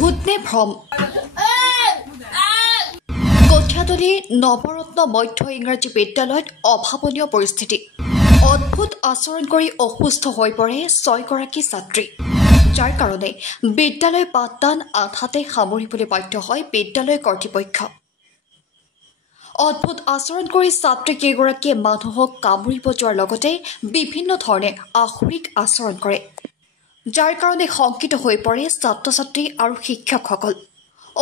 ভূতনে ভ্ৰম কঠিয়াতলী নৱৰত্ন মধ্য ইংৰাজী বিদ্যালয়ত অভাৱনীয় পৰিস্থিতি অদ্ভুত আচৰণ কৰি অসুস্থ হৈ পৰে 6গৰাকী ছাত্ৰী যাৰ কাৰণে বিদ্যালয় পাঠদান আধাতে সামৰিবলৈ বাধ্য হয় বিদ্যালয় কৰ্তৃপক্ষ অদ্ভুত আচৰণ কৰি ছাত্ৰী কেইগৰাকীয়ে মানুহক কামুৰিব যোৱাৰ লগতে বিভিন্ন ধৰণে আহুৰিক আচৰণ কৰে যাৰ কাৰণে শংকিত হৈ পৰে ছাত্ৰ-ছাত্ৰী আৰু শিক্ষকসকল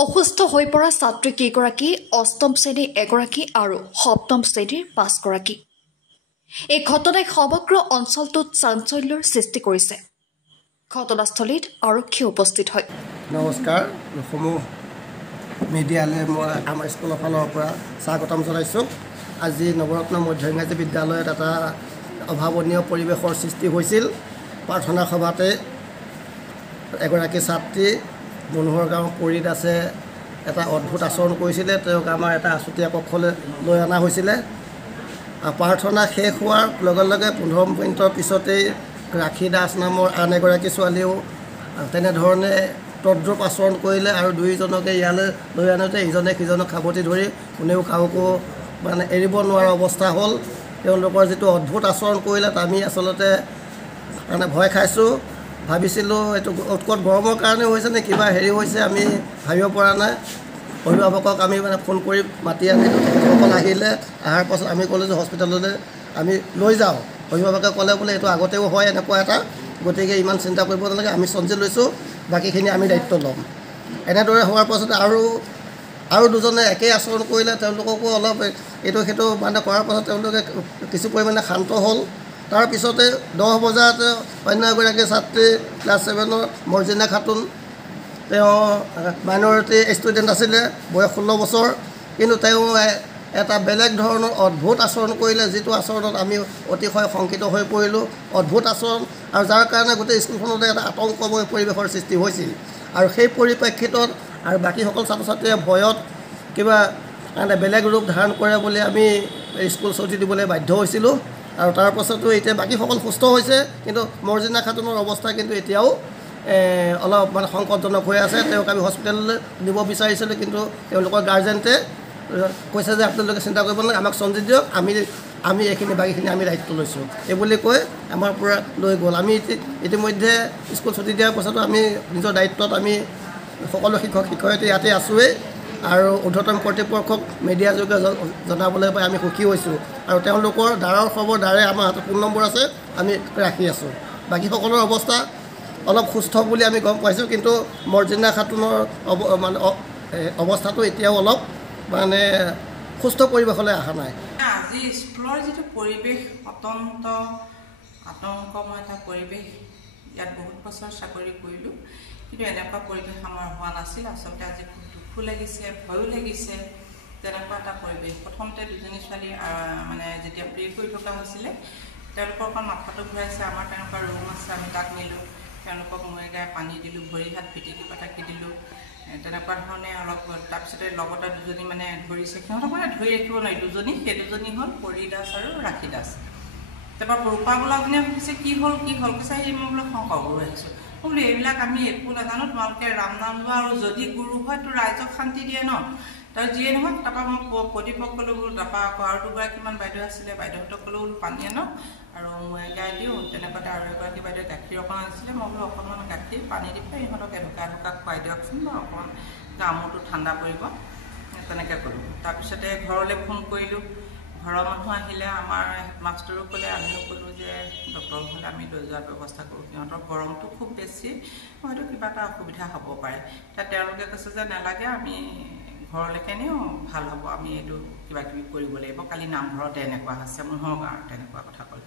অসুস্থ হৈ পৰা ছাত্ৰী কেইগৰাকী অষ্টম শ্ৰেণীৰ এগৰাকী আৰু সপ্তম শ্ৰেণীৰ 5গৰাকী এই ঘটনাই সমগ্ৰ অঞ্চলটোত চাঞ্চল্যৰ সৃষ্টি কৰিছে ঘটনাস্থলীত আৰক্ষী উপস্থিত হয় নমস্কাৰ সমূহ মিডিয়ালৈ মই আমাৰ স্কুলৰ ফালৰ পৰা স্বাগতম জনাইছোঁ আজি নৱৰত্ন মধ্য ইংৰাজী বিদ্যালয়ত এটা অভাৱনীয় পৰিৱেশৰ সৃষ্টি হৈছিল প্ৰাৰ্থনা সভাতে এগৰাকী ছাত্ৰী মনোহৰ গাঁও পৰিত আছে এটা অদ্ভুত আচৰণ কৰিছিলে তেওঁক আমাৰ এটা আছুতীয়া কক্ষলৈ লৈ অনা হৈছিলে প্ৰাৰ্থনা শেষ হোৱাৰ লগে লগে 15 মিনিটৰ পিছতেই ৰাখী দাস নামৰ আন এগৰাকী ছোৱালীও তেনেধৰণে তদ্ৰুপ আচৰণ কৰিলে আৰু দুয়োজনকে ইয়ালৈ লৈ আনোতে ইজনে সিজনক সাৱটি ধৰি কোনেও কাকো মানে এৰিব নোৱাৰা অৱস্থা হ'ল তেওঁলোকৰ যিটো অদ্ভুত আচৰণ কৰিলে আমি আচলতে মানে ভয় খাইছোঁ ভাবিছিলোঁ এইটো উৎকট গৰমৰ কাৰণে হৈছে নে কিবা হেৰি হৈছে আমি ভাবিব পৰা নাই অভিভাৱকক আমি মানে ফোন কৰি মাতি আনিলোঁ তেখেতসকল আহিলে অহাৰ পাছত আমি ক'লোঁ যে হস্পিটেললৈ আমি লৈ যাওঁ অভিভাৱকে ক'লে বোলে এইটো আগতেও হয় এনেকুৱা এটা গতিকে ইমান চিন্তা কৰিব নালাগে আমি চঞ্জি লৈছোঁ বাকীখিনি আমি দায়িত্ব ল'ম এনেদৰে হোৱাৰ পাছতে আৰু দুজনে একেই আচৰণ কৰিলে তেওঁলোককো অলপ এইটো সেইটো মানে কৰাৰ পাছত তেওঁলোকে কিছু পৰিমাণে শান্ত হ'ল তাৰপিছতে 10 বজাত অন্য এগৰাকী ছাত্ৰী ক্লাছ 7ৰ মৰ্জিনা খাতুন তেওঁ মাইনৰিটি ষ্টুডেণ্ট আছিলে বয়স 16 বছৰ কিন্তু তেওঁ এটা বেলেগ ধৰণৰ অদ্ভুত আচৰণ কৰিলে যিটো আচৰণত আমি অতিশয় শংকিত হৈ পৰিলোঁ অদ্ভুত আচৰণ আৰু যাৰ কাৰণে গোটেই স্কুলখনতে এটা আতংকময় পৰিৱেশৰ সৃষ্টি হৈছিল আৰু সেই পৰিপ্ৰেক্ষিতত আৰু বাকীসকল ছাত্ৰ ছাত্ৰীয়ে ভয়ত কিবা মানে বেলেগ ৰূপ ধাৰণ কৰে বুলি আমি স্কুল ছুটি দিবলৈ বাধ্য হৈছিলোঁ আৰু তাৰ পাছতো এতিয়া বাকীসকল সুস্থ হৈছে কিন্তু মৰ্জিনা খাতুনৰ অৱস্থা কিন্তু এতিয়াও অলপ মানে সংকটজনক হৈ আছে তেওঁক আমি হস্পিটেললৈ নিব বিচাৰিছিলোঁ কিন্তু তেওঁলোকৰ গাৰ্জেণ্টে কৈছে যে আপোনালোকে চিন্তা কৰিব নালাগে আমাক চঞ্জি দিয়ক আমি এইখিনি বাকীখিনি আমি দায়িত্ব লৈছোঁ এই বুলি কৈ আমাৰ পৰা লৈ গ'ল আমি ইতিমধ্যে স্কুল ছুটি দিয়াৰ পাছতো আমি নিজৰ দায়িত্বত আমি সকলো শিক্ষক শিক্ষয়িত্ৰী ইয়াতে আছোঁৱেই আৰু ঊৰ্ধ্বতম কৰ্তৃপক্ষক মিডিয়া যোগে জনাবলৈ পাই আমি সুখী হৈছোঁ আৰু তেওঁলোকৰ দ্বাৰৰ খবৰ দ্বাৰে আমাৰ হাতত ফোন নম্বৰ আছে আমি ৰাখি আছোঁ বাকীসকলৰ অৱস্থা অলপ সুস্থ বুলি আমি গম পাইছোঁ কিন্তু মৰ্জিনা খাতুনৰ মানে অৱস্থাটো এতিয়াও অলপ মানে সুস্থ পৰিৱেশলৈ অহা নাই আজি স্কুলৰ যিটো পৰিৱেশ অত্যন্ত আতংকময় এটা পৰিৱেশ ইয়াত বহুত বছৰ চাকৰি কৰিলোঁ কিন্তু এনেকুৱা পৰিৱেশ আমাৰ হোৱা নাছিল আচলতে আজি খুব দুখো লাগিছে ভয়ো লাগিছে তেনেকুৱা এটা পৰিৱেশ প্ৰথমতে দুজনী ছোৱালী মানে যেতিয়া প্ৰে কৰি থকা হৈছিলে তেওঁলোকৰ অকণ মাথাটো ঘূৰাইছে আমাৰ তেনেকুৱা ৰুম আছে আমি তাক নিলোঁ তেওঁলোকক মূৰে গায়ে পানী দিলোঁ ভৰি হাত পিটিকি পাটাকি দিলোঁ তেনেকুৱা ধৰণে অলপ তাৰপিছতে লগতে দুজনী মানে ধৰিছে সিহঁতক মানে ধৰি ৰাখিব নোৱাৰি দুজনী সেই দুজনী হ'ল পৰি দাস আৰু ৰাখী দাস তাৰপৰা ৰূপা বোলাজনীয়ে সুধিছে কি হ'ল কৈছে সেই মই বোলে শংকৰ গুৰু আহিছোঁ বোলো এইবিলাক আমি একো নাজানো তোমালোকে ৰাম নাম লোৱা আৰু যদি গুৰু হয় তো ৰাইজক শান্তি দিয়ে ন তাৰ যিয়ে নহওক তাৰপৰা মই প্ৰতিপক ক'লোঁ বোলো তাৰপৰা আকৌ আৰু দুগৰাকীমান বাইদেউ আছিলে বাইদেউহঁতক ক'লোঁ বোলো পানী আনক আৰু মই গাই দিওঁ তেনেকুৱাতে আৰু এগৰাকী বাইদেৱে গাখীৰ অকণমান আনিছিলে মই বোলো অকণমান গাখীৰ পানী দি পেলাই ইহঁতক এঢুকা খুৱাই দিয়কচোন বা অকণমান গামোৰটো ঠাণ্ডা পৰিব তেনেকৈ ক'লোঁ তাৰপিছতে ঘৰলৈ ফোন কৰিলোঁ ঘৰৰ মানুহ আহিলে আমাৰ মাষ্টৰো ক'লে আমিও ক'লোঁ যে ডক্টৰ হ'লে আমি লৈ যোৱাৰ ব্যৱস্থা কৰোঁ সিহঁতৰ গৰমটো খুব বেছি হয়তো কিবা এটা অসুবিধা হ'ব পাৰে তেওঁলোকে কৈছে যে নালাগে আমি ঘৰলৈকে নিও ভাল হ'ব আমি এইটো কিবা কিবি কৰিব লাগিব কালি নামঘৰতে এনেকুৱা হৈছে মানুহৰ গাঁৱত তেনেকুৱা কথা ক'লে